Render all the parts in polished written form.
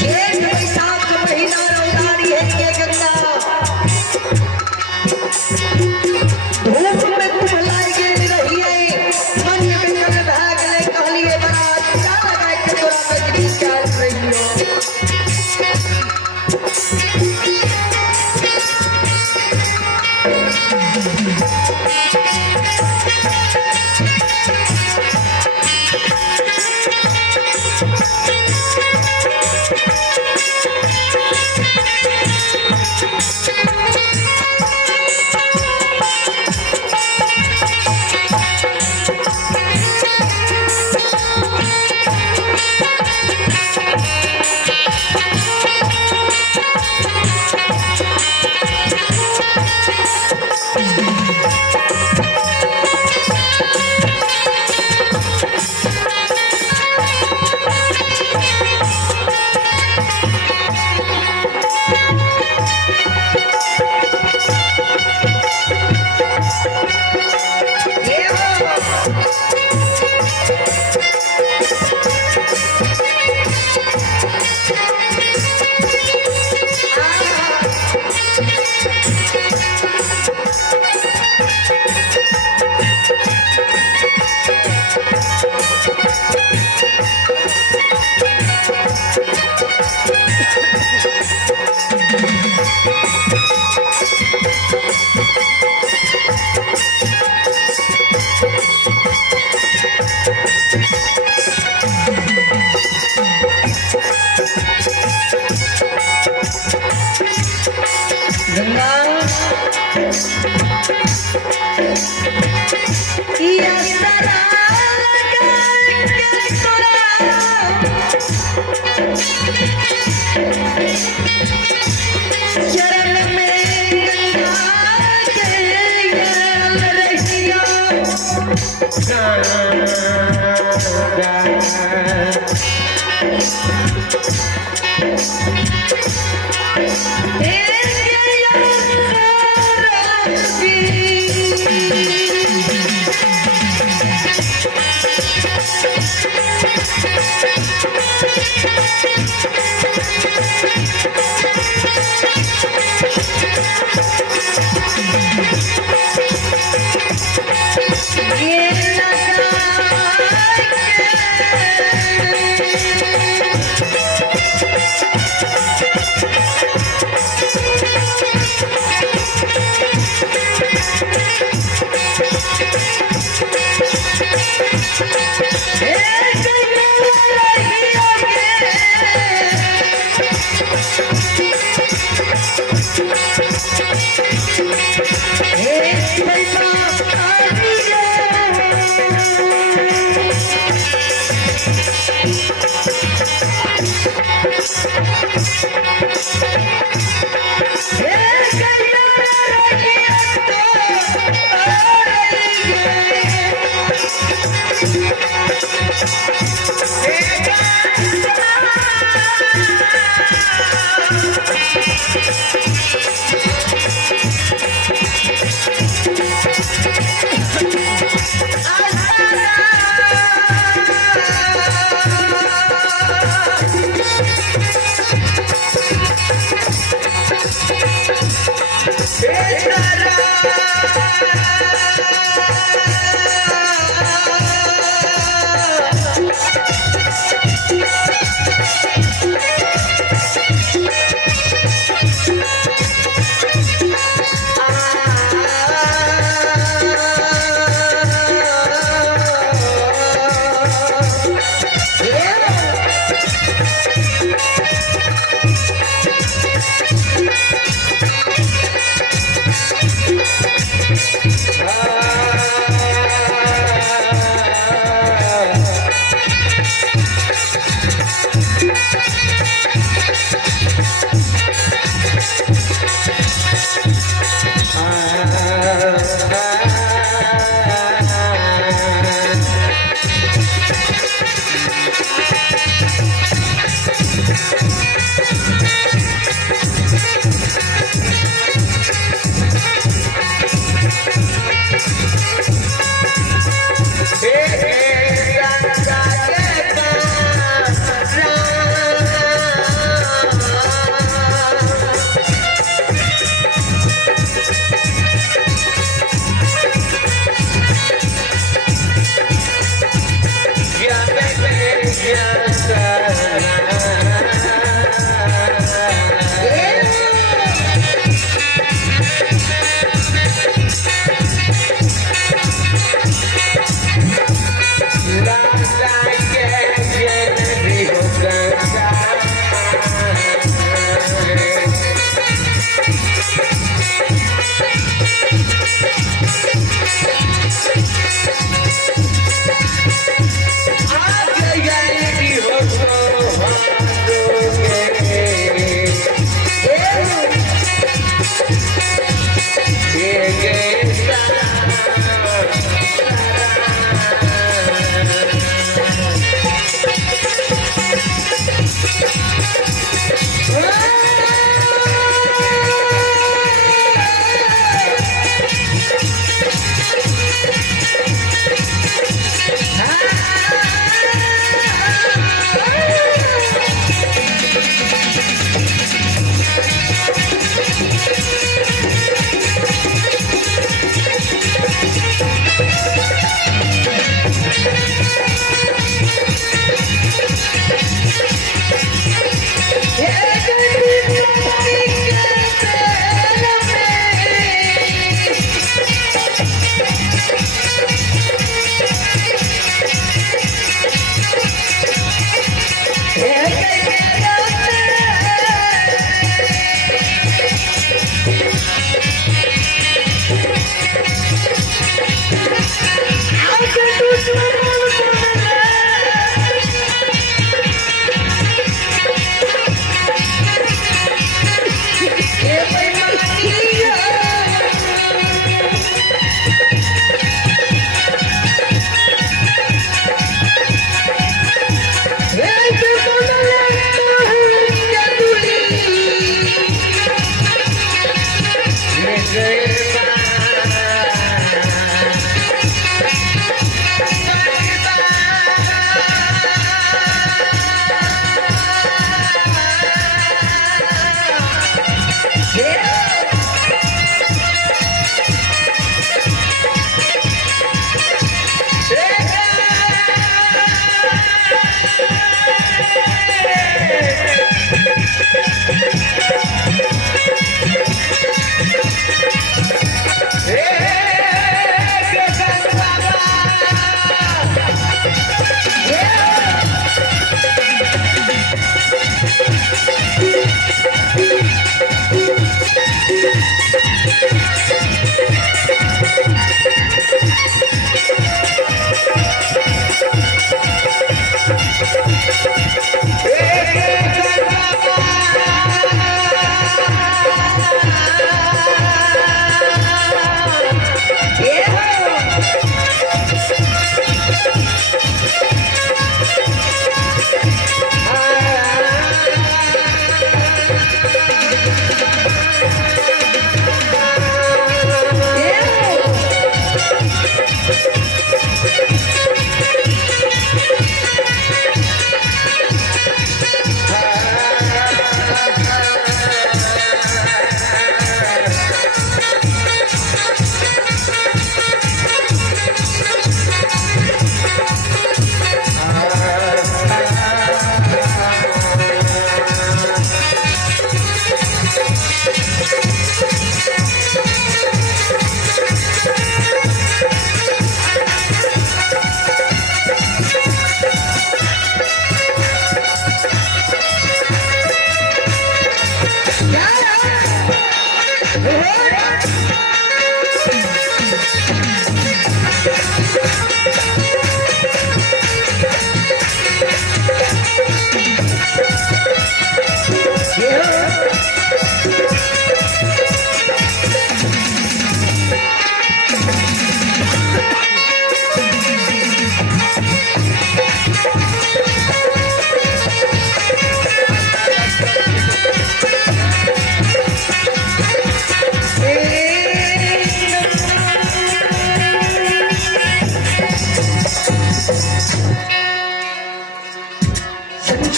जेठ बैसाख महीना रौदारी है के गंगा धूप में खूब लाई गिर रही है मन में कल भाग ले कहलिए बात क्या लगाए के तोरा बजरी चाल रही हो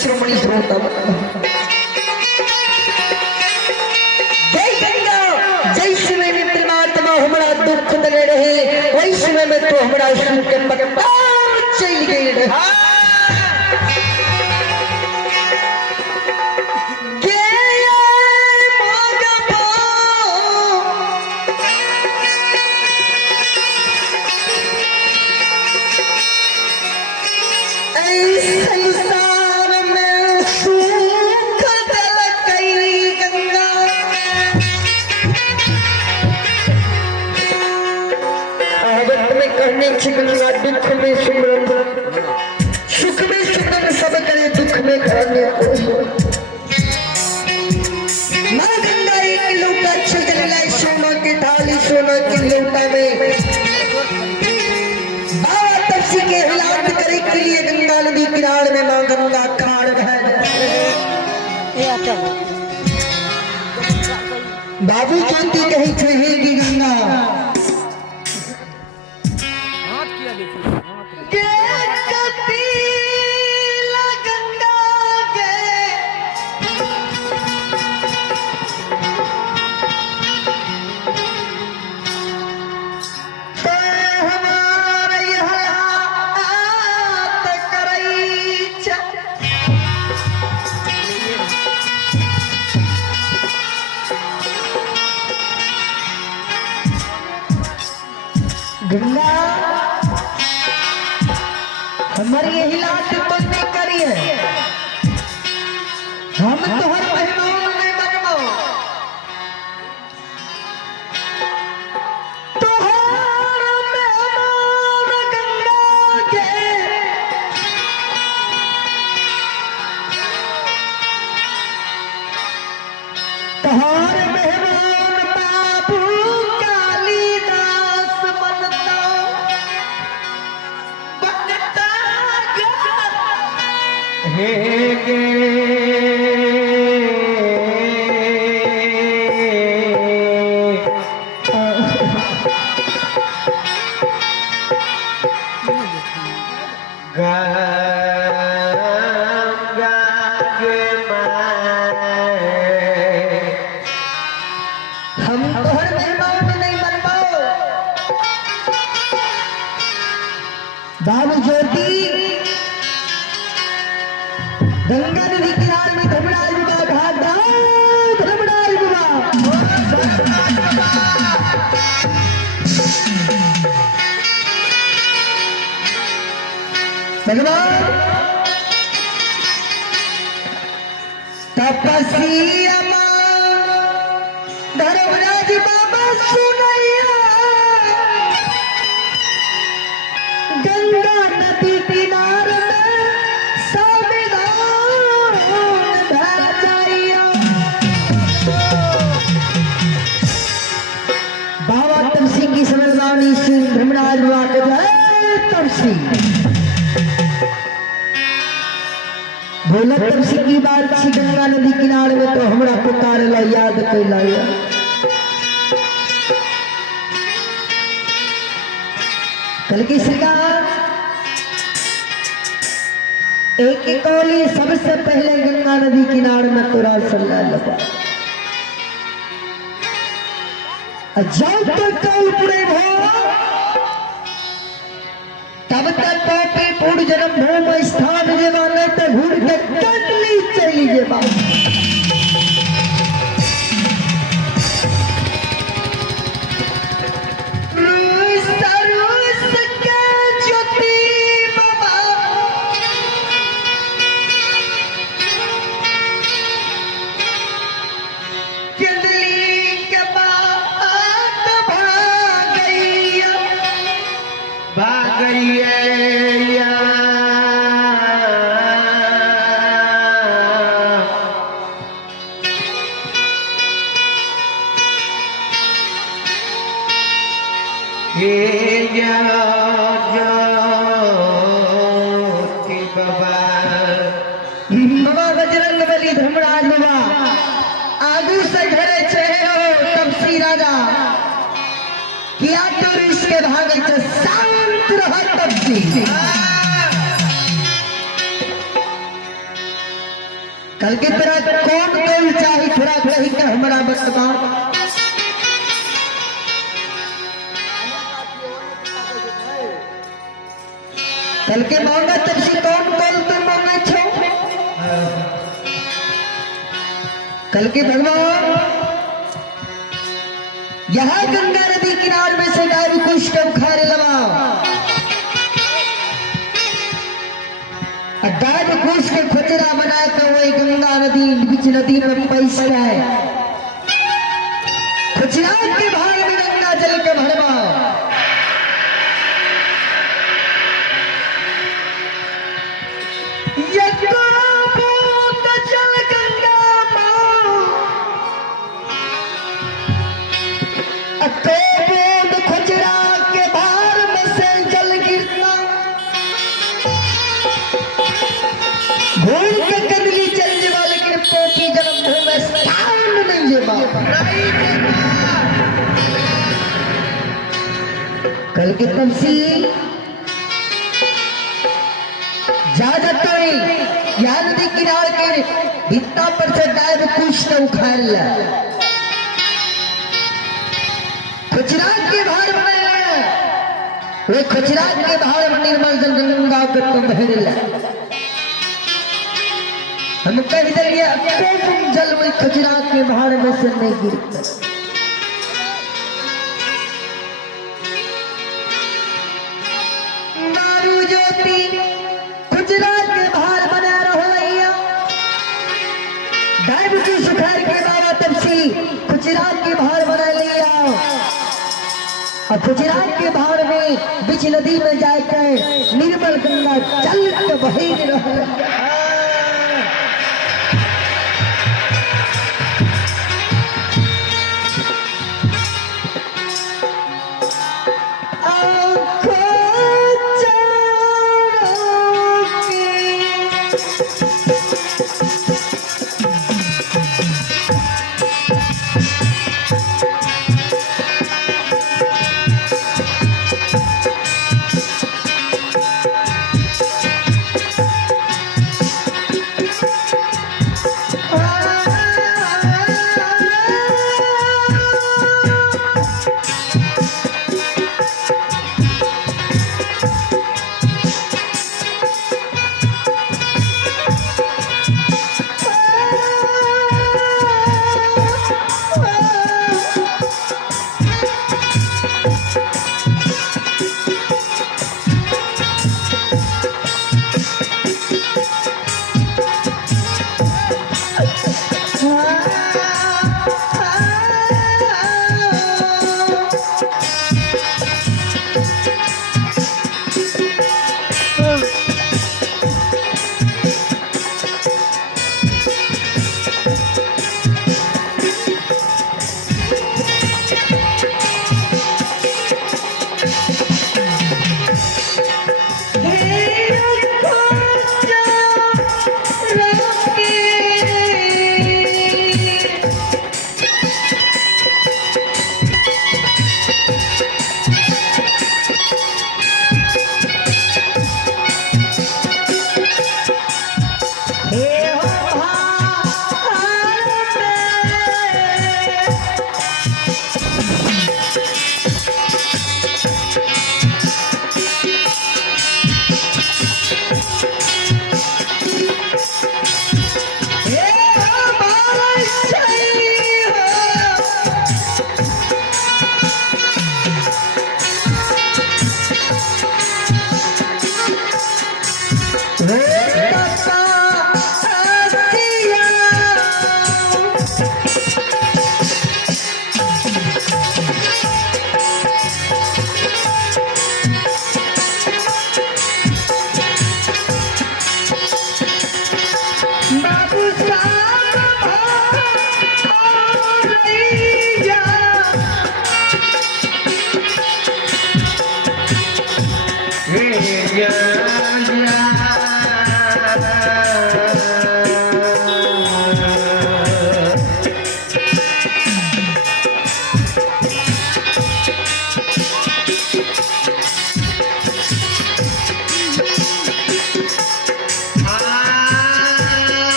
श्रोमणी श्रोतम जय गंगा जय शिव में परमात्मा हमारा दुख दले रहे वही शिव में तो हमारा सुख के पकड़ चल गई रहे में खाने को माँ गंगा एक लोटा छजल लाई सोना की थाली सोना की लोटा में बाबा तपसी के हिलात करे के लिए गंगा नदी किनारे में माँ गंगा खाड़ रह बाबू ज्योति कहीं कहेगी गंगा गंगा हमारी यही लाश बंदी करी है हम तो हर मेहमान में बनबो तो हर मेहमान गंगा के तो हर मेहमान बाबू कालीदास हे गे हम तोहर मेहमान नहीं बन पाओ बाबू ज्योति गंगा नदी किनारे में धर्मराज बाबा घाट जाओ धर्मराज बाबा भगवान तपस्या धर्मराज बाबा सुनैया गंगा नदी किनारे बाबा तपसी की समझदारी से धर्मराज बाबा तपसी बोला तपसी की बात सी गंगा नदी किनारे में तो हमरा पुकार ला याद कैला कल की सरकार एक एक कौली सबसे पहले गंगा नदी किनारे में तोरा सल्लल्लाहु जब तक कल पूरे तब तक पापी पूर्ण जन्म भूम स्थान जेवा नहीं तो घूर के कटली चली जेवा बाबा बजरंग बली धर्मराज बाबा आगू से घरे छे तपसी राजा किया तो इसके भागे से शांत रह तपसी कल की तरह कौन कोई चाहे थोड़ा थोड़ा ही का हमारा बतवा कल के मांगा तपसी कौन कौन तुम मांगे छो कल के भगवान यहाँ गंगा नदी किनारे में से दारू कुछ कम खाने लगा दारू कुछ के खुचरा बना कर वही गंगा नदी बीच नदी में पैसा है खुचरा के भाग में गंगा जल के भरवा ये कल के तमसी जा जाता है या नदी किनारे के इतना पर से डायब कुछ तो उखाड़ ला खुचरात के भार में वे खुचरात के भार में निर्मल गंगा के तुम भर ला हम कह दिए तुम जल में खुचरात के भार में से नहीं गिरता मारू ज्योति खुचरात के भार बना रहो भैया डायब की सुखार के बाबा तबसी खुचरात के भार बना लिया और खुचरात के भार में बीच नदी में जाकर निर्मल गंगा चल के बही रहा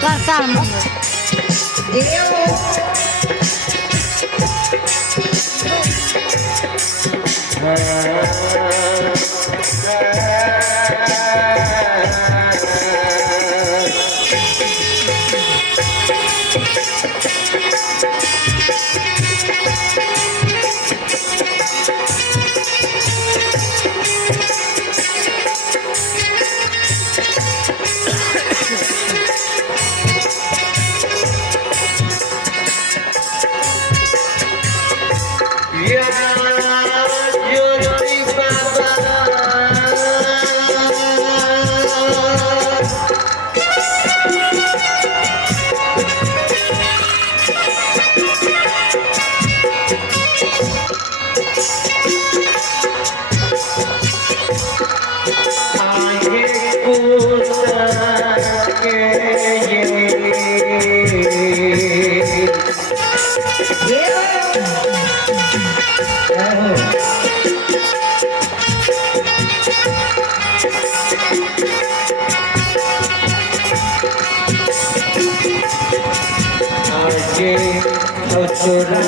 करता आगे कूद के आगे ससुरा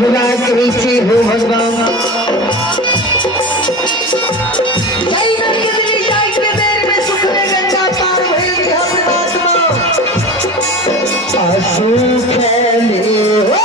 बुला कैसे हो भगवान आंसू फैले हो